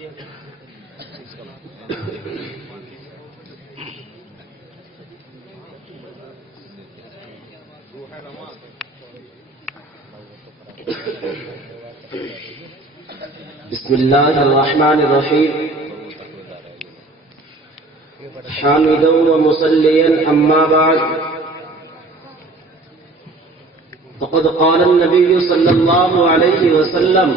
بسم اللہ الرحمن الرحیم حامدا ومصلیا اما بعد فقد قال النبي صلى الله عليه وسلم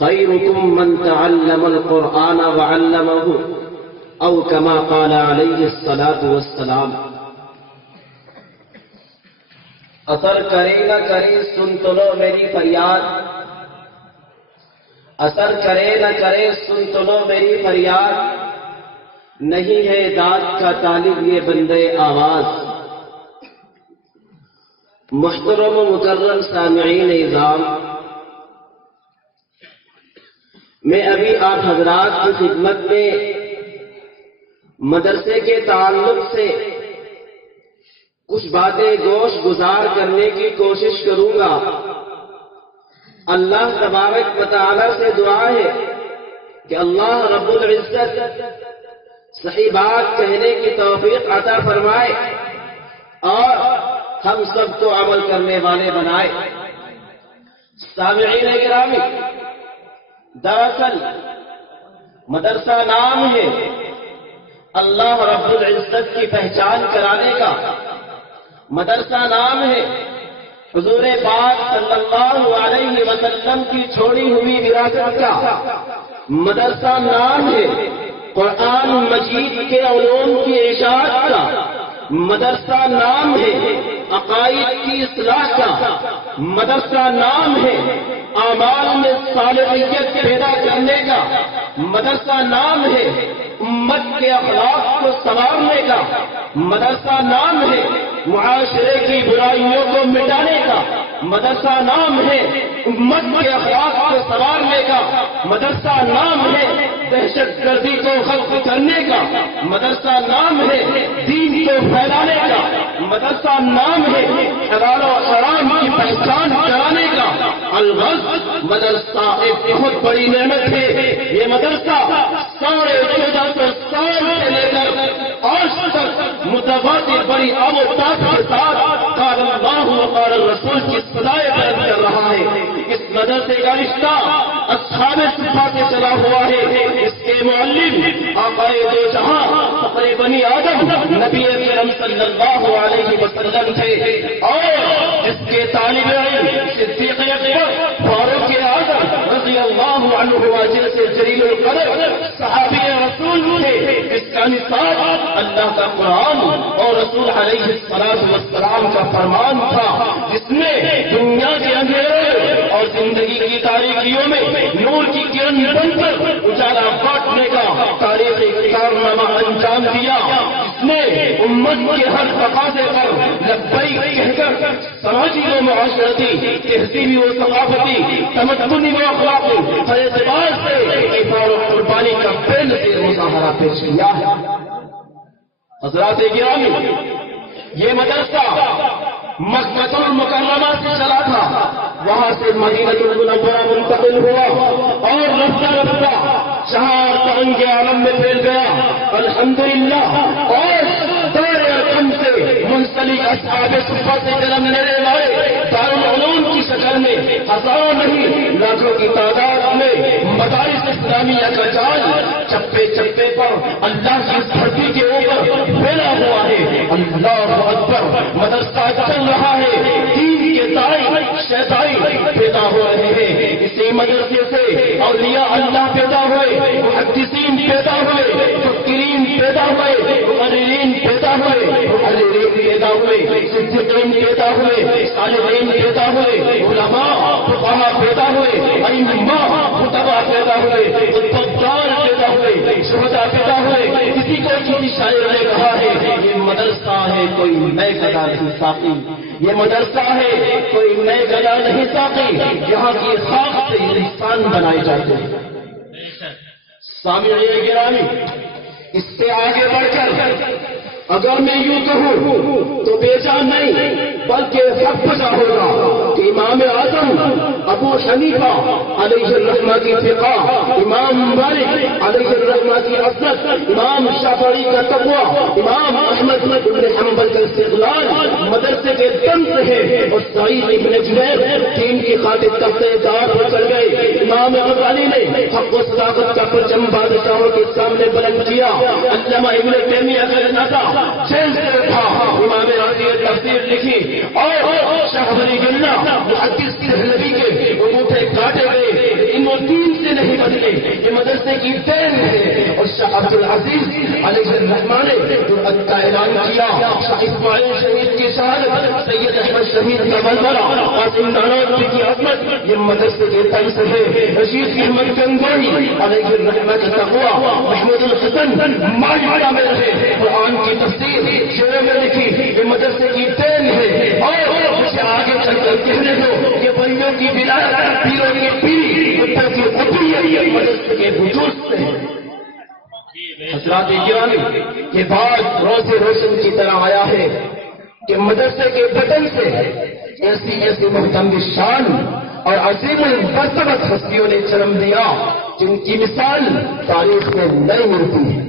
خيركم من تعلم القرآن وعلمه او كما قال عليه الصلاة والسلام۔ اثر کرے نہ کرے سن تو لو میری فریاد، اثر کرے نہ کرے سن تو لو میری فریاد، نہیں ہے داد کا طالب یہ بندے آواز۔ محترم و مکرم سامعین اعظام، میں ابھی آپ حضرات کی خدمت میں مدرسے کے تعلق سے کچھ باتیں گوش گزار کرنے کی کوشش کروں گا۔ اللہ تبارک و تعالی سے دعا ہے کہ اللہ رب العزت صحیح بات کہنے کی توفیق عطا فرمائے اور ہم سب کو عمل کرنے والے بنائے۔ سامعین گرامی، دراصل مدرسہ نام ہے اللہ رب العزت کی پہچان کرانے کا، مدرسہ نام ہے حضور پاک صلی اللہ علیہ وسلم کی چھوڑی ہوئی وراثت کا، مدرسہ نام ہے قرآن مجید کے علوم کی اشاعت کا، مدرسہ نام ہے عقائد کی اصلاح کا، مدرسہ نام ہے اعمال میں صالحیت پیدا کرنے کا، مدرسہ نام ہے امت کے اخلاق کو سنوارنے کا، مدرسہ نام ہے معاشرے کی برائیوں کو مٹانے کا، مدرسہ نام ہے امت کے اخلاق کو سنوارنے کا، مدرسہ نام ہے دہشت گردی کو ختم کرنے کا، مدرسہ نام ہے دین کو پھیلانے کا، مدرسہ نام ہے حلال و حرام کی پہچان کرانے کا۔ الغرض مدرسہ ایک بہت بڑی نعمت ہے۔ یہ مدرسہ 1450 سال سے لے کر آج تک متواتر بڑی آمد کے ساتھ قال اللہ و قال الرسول کی صدائے بیان کر رہا ہے۔ اس مدرسے کا رشتہ اصحاب صفا سے چلا ہوا ہے۔ اس کے معلم آقائے دو جہاں فخر بنی آدم نبی اکرم صلی اللہ علیہ وسلم تھے، اور اس کے طالب علم صدیق اکبر فاروق اعظم رضی اللہ عنہ واجر سے جلیل القدر صحابی رسول تھے۔ اس کا نصاب اللہ کا قرآن اور رسول علیہ الصلوۃ والسلام کا فرمان تھا، جس میں دنیا کے اندھیرے اور زندگی کی تاریکیوں میں نور کی کرن بن کر اجالا بانٹنے کا تاریخی کارنامہ انجام دیا، جس نے امت کے ہر تقاضے پر لبیک کہہ کر سماجی و معاشرتی، تہذیبی و ثقافتی، تمدنی و اخلاقی ہر اعتبار سے ایثار و قربانی کا بے نظیر مظاہرہ پیش کیا ہے۔ حضرات گرامی، یہ مدرسہ مکہ المکرمہ سے چلا تھا، وہاں سے مدینہ المنورہ منتقل ہوا اور رفتہ رفتہ 4 ترنگ عالم میں پھیل گیا۔ الحمدللہ، اور دار ارقم سے منسلک اصحاب صفا سے جنم لینے والے دارالعلوم کی شکل میں ہزاروں نہیں لاکھوں کی تعداد میں مدارس اسلامیہ کا جال چپے چپے پر اللہ کی دھرتی کے اوپر پھیلا ہوا ہے۔ اللہ اکبر، مدرسہ چل رہا ہے، دین کے دائی شیدائی پیدا ہو رہے ہیں۔ اسی مدرسے سے اولیاء اللہ پیدا ہوئے، محدثین پیدا ہوئے، مفکرین پیدا ہوئے، مقررین پیدا ہوئے، محررین پیدا ہوئے، صدیقین پیدا ہوئے، صالحین پیدا ہوئے، علماء فقہاء پیدا ہوئے، ائمہ خطباء پیدا ہوئے، تجار پیدا ہوئے، شہداء پیدا ہوئے۔ کسی کو کسی شاعر نے کہا ہے یہ مدرسہ ہے کوئی نئے گدا نہیں ساقی، یہ مدرسہ ہے کوئی نئے گدا نہیں ساقی، یہاں کی خاک سے انسان بنائے جاتے ہیں۔ سامعین گرامی، اس سے آگے بڑھ کر اگر میں یوں کہوں تو بے جان نہیں، بلکہ سب پتا ہوگا کہ امام اعظم ابو حنیفہ علیہ الرحمہ کی فقہ، امام مالک علیہ الرحمہ کی عصمت، امام شافعی کا تقویٰ، امام احمد بن حنبل کا استقلال مدرسے کے دم سے ہے، اور سعید ابن جبیر دین کی خاطر تختے دار پر چڑھ گئے۔ امام غزالی نے حق و صداقت کا پرچم بادشاہوں کے سامنے بلند کیا۔ علامہ ابن تیمیہ کا جنازہ جیل سے اٹھا، امام راضی نے تفسیر لکھی، اور شاہ ولی اللہ محدث دہلوی کے انگوٹھے کاٹے گئے، ان دین سے نہیں بدلے، یہ مدرسے کی دین ہے۔ اور شاہ عبد العزیز علیہ الرحمہ نے جرأت کا اعلان کیا، شاہ اسماعیل شہید کی شہادت، سید احمد شہید کا بلبلہ، قاسم نانوتوی کی عظمت، یہ مدرسے کے تن سے ہے۔ رشید احمد گنگوہی علیہ الرحمہ کا تقویٰ، محمود الحسن ماجوڑا میں رہے، قرآن کی تفسیر شعروں میں لکھی، یہ مدرسے کی دین ہے۔ اور مجھے آگے چل کر کہنے دو، یہ بلیوں کی ولایت، پیروں کی پیری، بتوں کی قطریت مدرسے کے وجود سے ہے۔ حضرات گرامی، یہ بات روز روشن کی طرح آیا ہے کہ مدرسے کے بدن سے ایسی محترم شان اور عظیم المرتبت ہستیوں نے جنم دیا جن کی مثال تاریخ میں نہیں ملتی ہے۔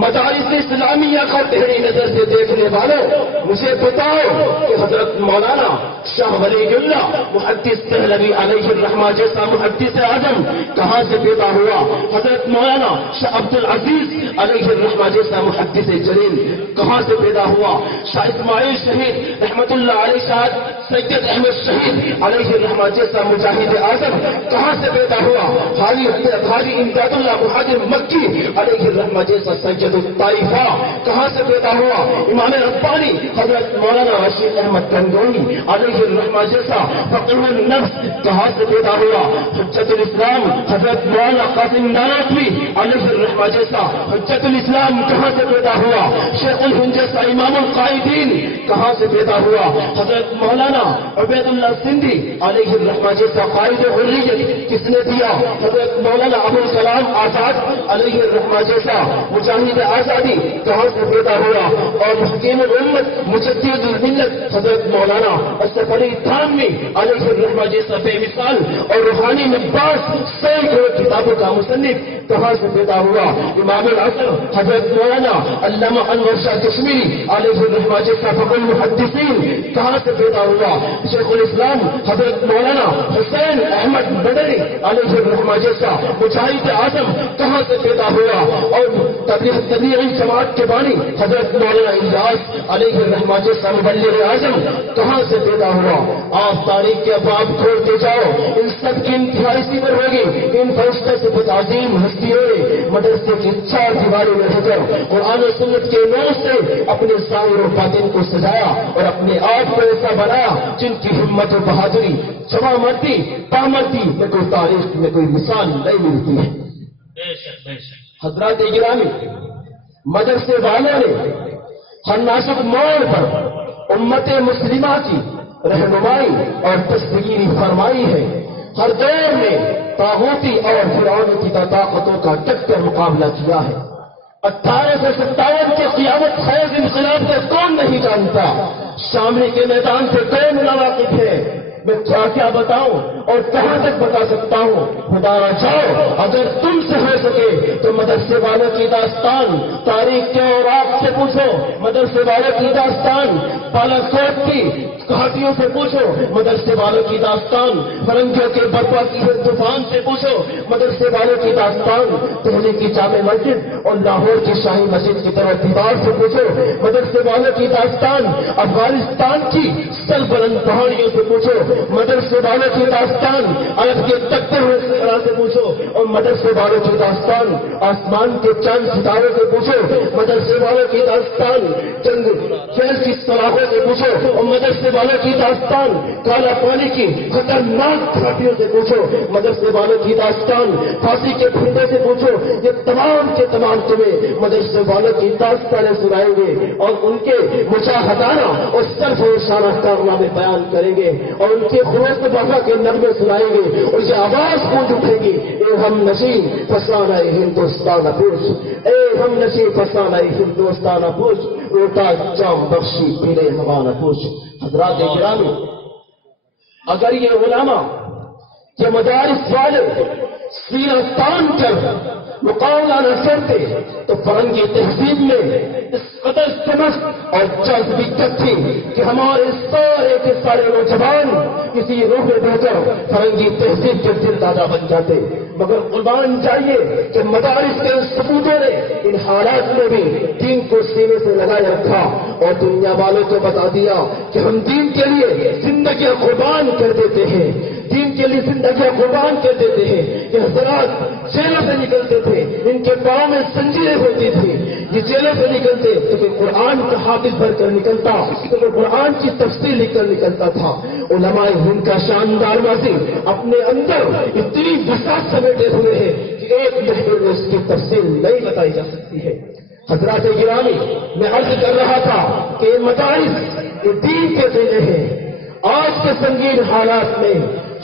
مدارس اسلامیہ کا تیری نظر سے دیکھنے والوں، مجھے بتاؤ کہ حضرت مولانا شاہ ولی اللہ محدث دہلوی علیہ الرحمہ جیسا محدث اعظم کہاں سے پیدا ہوا؟ حضرت مولانا شاہ عبد العزیز علیہ الرحمہ جیسا محدث جلیل کہاں سے پیدا ہوا؟ شاہ اسماعیل شہید رحمت اللہ علیہ شاہد سید احمد شہید علیہ الرحمہ جیسا مجاہد اعظم کہاں سے پیدا ہوا؟ حاجی امداد اللہ مہاجر مکی علیہ الرحمہ جیسا سید الطائفہ کہاں سے پیدا ہوا؟ امام ربانی حضرت مولانا رشید احمد گنگوہی علیہ الرحمہ جیسا فقیہ النفس کہاں سے پیدا ہوا؟ حجت الاسلام حضرت مولانا قاسم نانوتوی علیہ الرحمہ جیسا حجت الاسلام کہاں سے پیدا ہوا؟ شیخ الہند جیسا امام القائدین کہاں سے پیدا ہوا؟ حضرت مولانا عبید اللہ سندھی علیہ الرحمہ جیسا قائد حریت کس نے دیا؟ حضرت مولانا ابو الکلام آزاد علیہ الرحمہ جیسا مجاہد آزادی کہاں سے پیدا ہوا؟ اور حکیم الامت مجدد الملت حضرت مولانا اشرف علی تھانوی علیہ الرحمہ جیسا بے مثال اور روحانی نباس سینکڑوں کتابوں کا مصنف کہاں سے پیدا ہوا؟ امام العصر حضرت مولانا علامہ انور شاہ کشمیری علیہ الرحمہ جیسا فقہ المحدثین کہاں سے پیدا ہوا؟ شیخ الاسلام حضرت مولانا حسین احمد بدری علیہ الرحمہ جیسا مجاہد اعظم کہاں سے پیدا ہوا؟ اور تبلیغی جماعت کے بانی حضرت مولانا الیاس علیہ الرحمہ جیسا مبلغ اعظم کہاں سے پیدا ہوا؟ آپ تاریخ کے ابواب کھولتے جاؤ، ان سب کی انتہائی سی پر ہوگی ان فرشتوں سے بہت عظیم ہستیوں نے مدرسے کی چار دیواروں میں رہ کر قرآن و سنت کے نور سے اپنے ظاہر و باطن کو سجایا اور اپنے آپ کو ایسا بنایا جن کی ہمت و بہادری، جمع مردی، پامردی میں کوئی تاریخ میں کوئی مثال نہیں ملتی ہے۔ حضرات گرامی، مدرسے والوں نے ہر نازک موڑ پر امت مسلمہ کی رہنمائی اور تصویری فرمائی ہے۔ ہر دور میں طاغوتی اور فرعونی طاقتوں کا ڈٹ کر مقابلہ کیا ہے۔ 1857 کے قیامت خیز انقلاب کو کون نہیں جانتا؟ شامی کے میدان سے کون ناواقف ہے؟ میں کیا بتاؤں اور کہاں تک بتا سکتا ہوں؟ خدا نہ چاہو اگر تم سے ہو سکے تو مدرسے والوں کی داستان تاریخ کے اوراق سے پوچھو، مدرسے والوں کی داستان بالاکوٹ کی گھاٹیوں سے پوچھو، مدرسے والوں کی داستان فرنگیوں کے برپا کی طوفان سے پوچھو، مدرسے والوں کی داستان دہلی کی جامع مسجد اور لاہور کی شاہی مسجد کی طرف دیوار سے پوچھو، مدرسے والوں کی داستان افغانستان کی سر بلند پہاڑیوں سے پوچھو، مدرسے والوں کی داستان عرب کے تکتے ہوئے صحرا سے پوچھو، اور مدرسے والوں کی داستان آسمان کے چاند ستاروں سے پوچھو، مدرسے والوں کی داستان جنگ جیل کی سلاخوں سے پوچھو، اور مدرسے والوں کی داستان کالا پانی کی خطرناک گھاٹیوں سے پوچھو، مدرسے والوں کی داستان پھانسی کے پھندے سے پوچھو۔ یہ تمام کے تمام تمہیں مدرسے والوں کی داستانیں سنائیں گے اور ان کے مشاہدانہ اور سرف و شانہ کارنامے بیان کریں گے اور ان کے خروش بابا کے نغمے سنائیں گے اور یہ آواز گونج اٹھے گی، اے ہم نشین فسانہ ہندوستان پوچھ، اے ہم نشین فسانہ ہندوستان پوچھ، اوٹا جام بخشی پیلے مغانہ پوش۔ حضرات گرامی، اگر یہ علماء یہ مدارس والے سینہ تان کر مقابلہ نہ کرتے تو فرنگی تہذیب میں اس قدر سمجھ اور جذبیت تھی کہ ہمارے سارے کے سارے نوجوان کسی روح میں بہ کر فرنگی تہذیب کے دل دادا بن جاتے۔ مگر قربان چاہیے کہ مدارس کے ثبوتوں نے ان حالات میں بھی دین کو سینے سے لگائے رکھا اور دنیا والوں کو بتا دیا کہ ہم دین کے لیے زندگیاں قربان کر دیتے ہیں، دین کے لیے زندگیاں قربان کر دیتے ہیں۔ یہ حضرات جیلوں سے نکلتے تھے، ان کے پاؤں میں زنجیریں ہوتی تھی، یہ جیلوں سے نکلتے تو کوئی قرآن کا حافظ بھر کر نکلتا، تو کوئی قرآن کی تفسیر لکھ کر نکلتا تھا۔ علماء ہند کا شاندار ماضی اپنے اندر اتنی بساط سمیٹے ہوئے ہیں کہ ایک لہجے میں اس کی تفسیر نہیں بتائی جا سکتی ہے۔ حضرات گرامی، میں عرض کر رہا تھا کہ یہ مدارس یہ دین کے دینے ہیں۔ آج کے سنگین حالات میں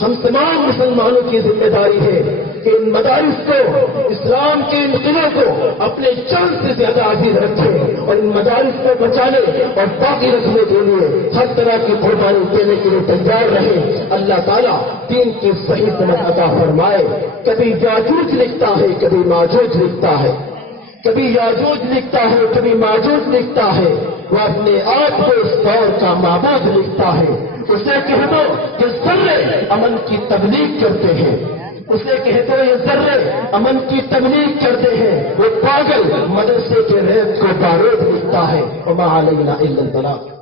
ہم تمام مسلمانوں کی ذمہ داری ہے کہ ان مدارس کو، اسلام کے ان قلعوں کو اپنے جان سے زیادہ عزیز رکھیں اور ان مدارس کو بچانے اور باقی رکھنے کے لیے ہر طرح کی قربانی دینے کے لیے تیار رہیں۔ اللہ تعالیٰ دین کی صحیح سمجھ عطا فرمائے۔ کبھی یاجوج لکھتا ہے، کبھی ماجوج لکھتا ہے، کبھی یاجوج لکھتا ہے، کبھی ماجوج لکھتا ہے، وہ اپنے آپ کو اس دور کا معبود لکھتا ہے۔ اسے کہہ دو کہ ذرے امن کی تبلیغ کرتے ہیں، اسے کہہ دو یہ ذرے امن کی تبلیغ کرتے ہیں، وہ پاگل مدرسے کے ریت کو بارود لکھتا ہے۔ وما علینا الا البلاغ۔